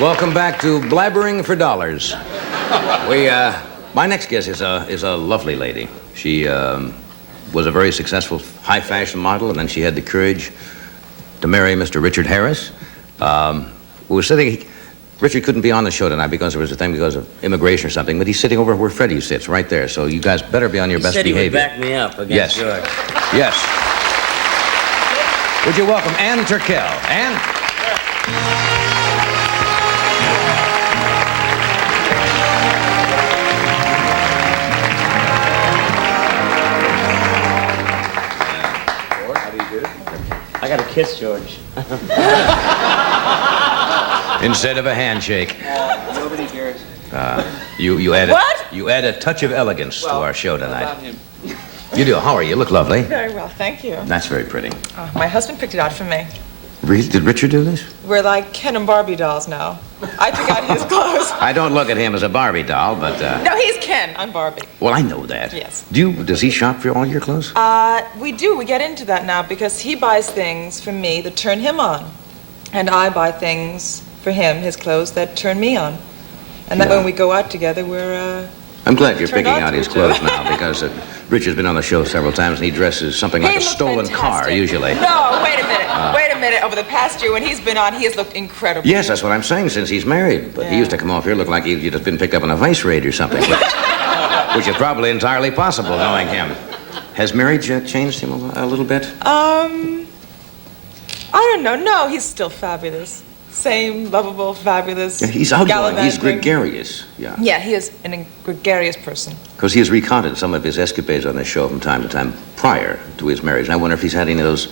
Welcome back to Blabbering for Dollars. My next guest is a lovely lady. She was a very successful high fashion model, and then she had the courage to marry Mr. Richard Harris. We were sitting. Richard couldn't be on the show tonight because of immigration or something, but he's sitting over where Freddie sits, right there. So you guys better be on your best behavior. He said he would back me up against George. Yes. Would you welcome Ann Turkel? Ann? I got a kiss, George. Instead of a handshake. Nobody cares. You add What? You add a touch of elegance to our show tonight. About him. You do. How are you? You look lovely. Very well, thank you. That's very pretty. My husband picked it out for me. Really? Did Richard do this? We're like Ken and Barbie dolls now. I pick out his clothes. I don't look at him as a Barbie doll, but No, he's Ken. I'm Barbie. well, I know that. Yes. Does he shop for all your clothes? We do. We get into that now because he buys things for me that turn him on. And I buy things for him, his clothes, that turn me on. And that Yeah. when we go out together, we're, I'm glad you're turned picking on out to his each other. clothes now because Richard's been on the show several times and he dresses something like He a looks stolen car, fantastic. usually. No, wait a minute. Wait a minute. Over the past year when he's been on, he has looked incredible. Yes, that's what I'm saying, since he's married. But he Yeah. used to come off here looking like he'd just been picked up in a vice raid or something, which is probably entirely possible, knowing him. Has marriage changed him a little bit? I don't know. No, he's still fabulous. Same lovable, fabulous. Yeah, he's outgoing. He's gallivanting. gregarious. Yeah. Yeah, he is a gregarious person. Because he has recounted some of his escapades on this show from time to time prior to his marriage. And I wonder if he's had any of those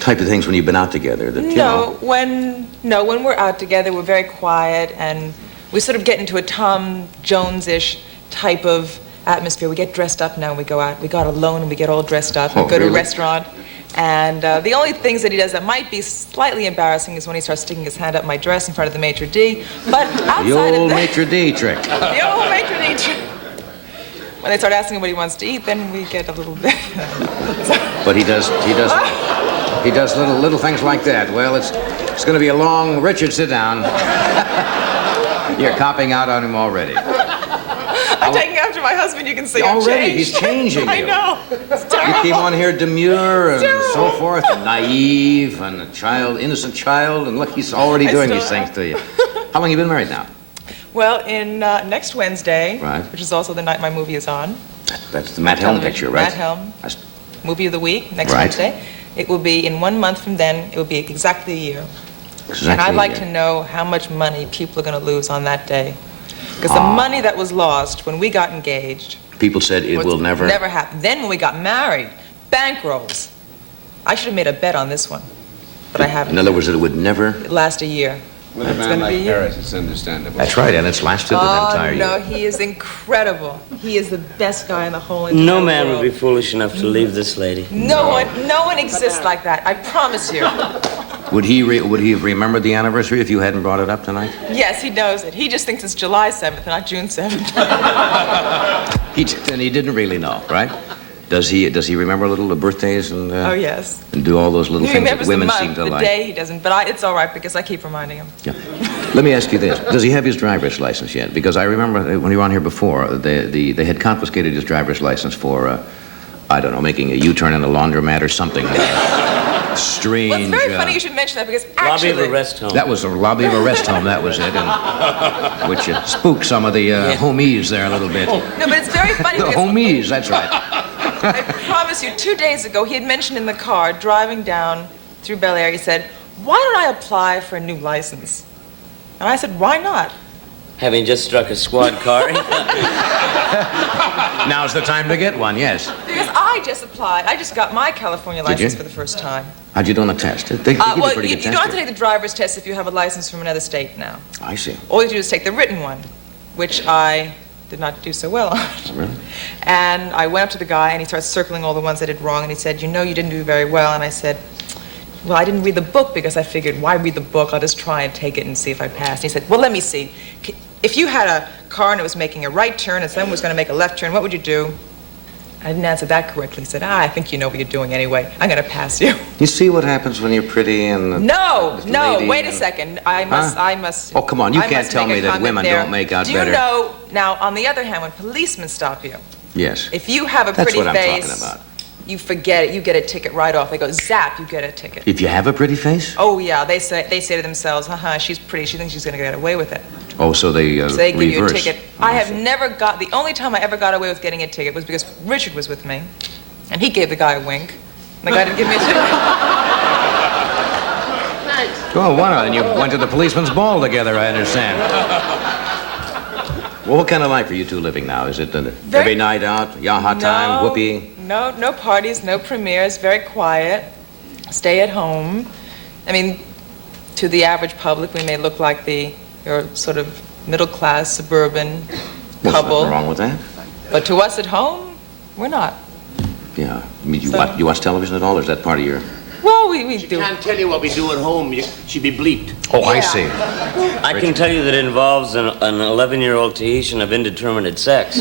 type of things when you've been out together that, you know. When we're out together, we're very quiet and we sort of get into a Tom Jones-ish type of atmosphere. We get dressed up now when we go out. We go out alone and we get all dressed up. Oh, We go to a really? restaurant. And the only things that he does that might be slightly embarrassing is when he starts sticking his hand up my dress in front of the maitre d'. But outside The of old that, maitre d' trick. the old maitre d' trick. When they start asking him what he wants to eat, then we get a little bit. But he does little things like that. Well, it's going to be a long. Richard, sit down. You're copping out on him already. I'm taking after my husband. You can see I'm Already, changed. he's changing I you. know. It's You terrible. came on here demure and Terrible. so forth, and naive and a child, innocent child, and look, he's already I doing still these things am. to you. How long have you been married now? Well, in next Wednesday, Right. which is also the night my movie is on. That's the Matt Helm television. picture, right? Matt Helm. That's- Movie of the week, next Right. Wednesday. It will be in 1 month from then. It will be exactly a year. And I'd like to know how much money people are going to lose on that day. Because the money that was lost when we got engaged People said it will never. never happen. Then when we got married, bankrolls. I should have made a bet on this one, but I haven't. In other words, it would never. It last a year. With a It's man gonna like be you. Harris, it's understandable. That's right, and it's lasted an entire Oh, no, year. he is incredible. He is the best guy in the whole entire No man world. would be foolish enough to leave this lady. No one exists like that. I promise you. Would he have remembered the anniversary if you hadn't brought it up tonight? Yes, he knows it. He just thinks it's July 7th, not June 7th. He didn't really know, right? Does he remember a little the birthdays and Oh, yes. and do all those little He things that remembers the women month, seem to the like? day he doesn't, but it's all right because I keep reminding him. Yeah. Let me ask you this: does he have his driver's license yet? Because I remember when you were on here before, they had confiscated his driver's license for I don't know, making a U-turn in a laundromat or something. Strange. Well, it's very funny you should mention that because Lobby actually... of a rest home. That was the lobby of a rest home. That was it, and, which spooked some of the homies there a little bit. No, but it's very funny The because homies, that's right. I promise you, 2 days ago, he had mentioned in the car, driving down through Bel Air, he said, why don't I apply for a new license? And I said, why not? Having just struck a squad car. Now's the time to get one. Yes. Because I just applied. I just got my California Did you? license for the first time. How'd you do on the test? They give you a Well, pretty you good don't test have to here. take the driver's test if you have a license from another state now. I see. All you have to do is take the written one, which I did not do so well on. Really? And I went up to the guy, and he started circling all the ones I did wrong, and he said, you know, you didn't do very well. And I said, well, I didn't read the book because I figured, why read the book? I'll just try and take it and see if I pass. And he said, well, let me see. If you had a car and it was making a right turn and someone was going to make a left turn, what would you do? I didn't answer that correctly. He said, I think you know what you're doing anyway. I'm going to pass you. You see what happens when you're pretty and... No, lady wait a and- second. Huh? I must... Oh, come on, you I can't must tell make a me that comment women there. don't make out Do you better. know, now, on the other hand, when policemen stop you, Yes. if you have a That's pretty what I'm face, talking about. you forget it. You get a ticket right off. They go, zap, you get a ticket. If you have a pretty face? Oh, yeah, they say to themselves, she's pretty. She thinks she's going to get away with it. Oh, so they, So they give you a reverse. ticket. Oh, I have see. never got, the only time I ever got away with getting a ticket was because Richard was with me, and he gave the guy a wink. And the guy didn't give me a ticket. Oh, why not? And you went to the policeman's ball together, I understand. Well, what kind of life are you two living now? Is it every night out, yaha time, whoopee? No parties, no premieres, very quiet, stay at home. I mean, to the average public, we may look like your sort of middle-class suburban Well, couple. nothing wrong with that. But to us at home, we're not. Yeah. I mean, So- you watch television at all, or is that part of your... Well, we do. Can't tell you what we do at home. She'd be bleeped. Oh, I see. I can tell you that it involves an 11-year-old Tahitian of indeterminate sex.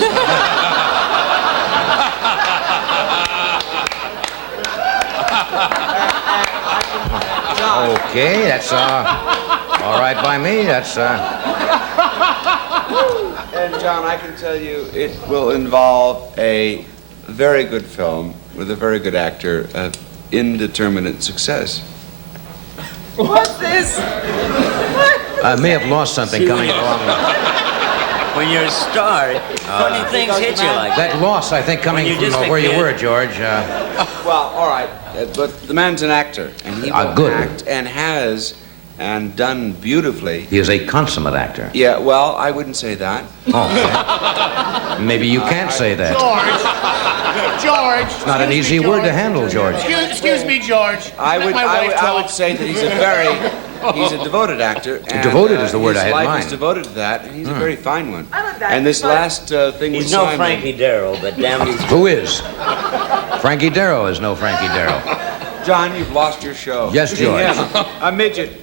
Okay, that's, all right by me. That's, And John, I can tell you it will involve a very good film with a very good actor of indeterminate success. What's this? I may have lost something coming along. When you're a star, funny things hit you like that. That loss, I think, coming When you from just a where you kid. were, George. Well, all right, but the man's an actor, and he will Good. act and has and done beautifully. He is a consummate actor. Yeah, well, I wouldn't say that. Oh, okay. Maybe you can't say that. George! It's not an easy word to handle, George. Excuse me, George. I Let would, my wife I would talk. say that he's a devoted actor. And, Devoted is the word I had in His life mind. is devoted to that, and he's a very fine one. I love that. And this But- last thing He's with no Simon, Frankie Darrow, but damn, he's... Who is? Frankie Darrow is no Frankie Darrow. John, you've lost your show. Yes, George. Yeah, a midget.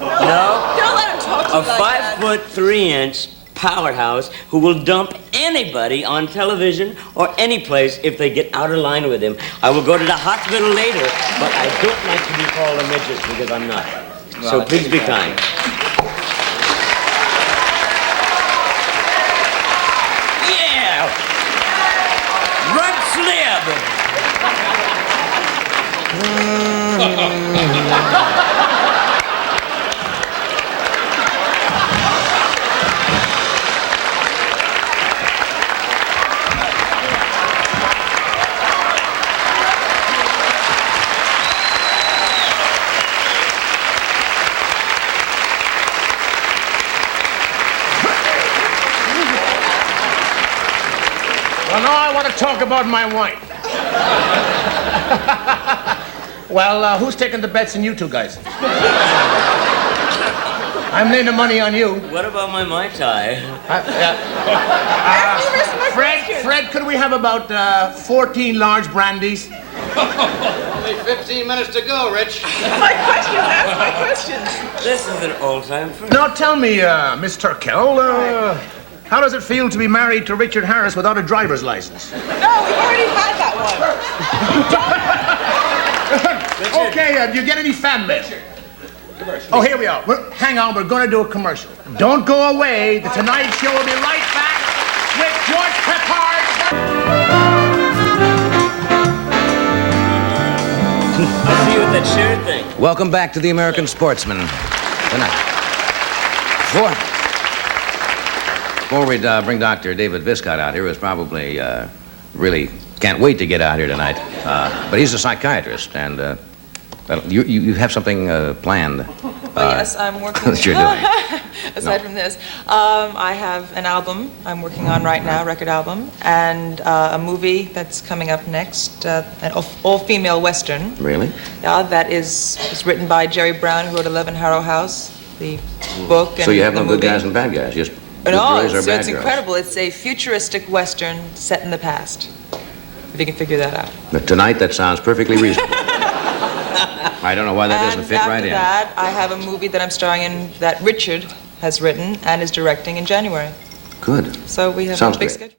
No, Don't let him talk to a you like that. 5'3" powerhouse who will dump anybody on television or any place if they get out of line with him. I will go to the hospital later, but I don't like to be called a midget because I'm not. So Well, please be kind. Yeah! Run slib! Well, now I want to talk about my wife. Well, who's taking the bets in you two guys? I'm laying the money on you. What about my Mai Tai? Fred, could we have about 14 large brandies? Only 15 minutes to go, Rich. Ask my questions. This is an old-time friend. Now tell me, Miss Turkel, how does it feel to be married to Richard Harris without a driver's license? No, we've already had that one. Okay, do you get any fan mail? Oh, here we are. Hang on, we're going to do a commercial. Don't go away. The Tonight Show will be right back with George Peppard. I'll see you at that shared thing. Welcome back to the American Sportsman tonight. Before we bring Dr. David Viscott out here, who's probably really can't wait to get out here tonight. But he's a psychiatrist, and you have something planned. Well, yes, I'm working. That you're doing. Aside from this, I have an album I'm working on right now, record album, and a movie that's coming up next, an all-female Western. Really? That is written by Jerry Brown, who wrote 11 Harrow House, the book and So you have the no good movie. guys and bad guys, just good No, girls or so bad it's girls? incredible. It's a futuristic Western set in the past, if you can figure that out. But tonight, that sounds perfectly reasonable. I don't know why that doesn't And fit after right in. that, I have a movie that I'm starring in that Richard has written and is directing in January. Good. So we have Sounds a big great. schedule.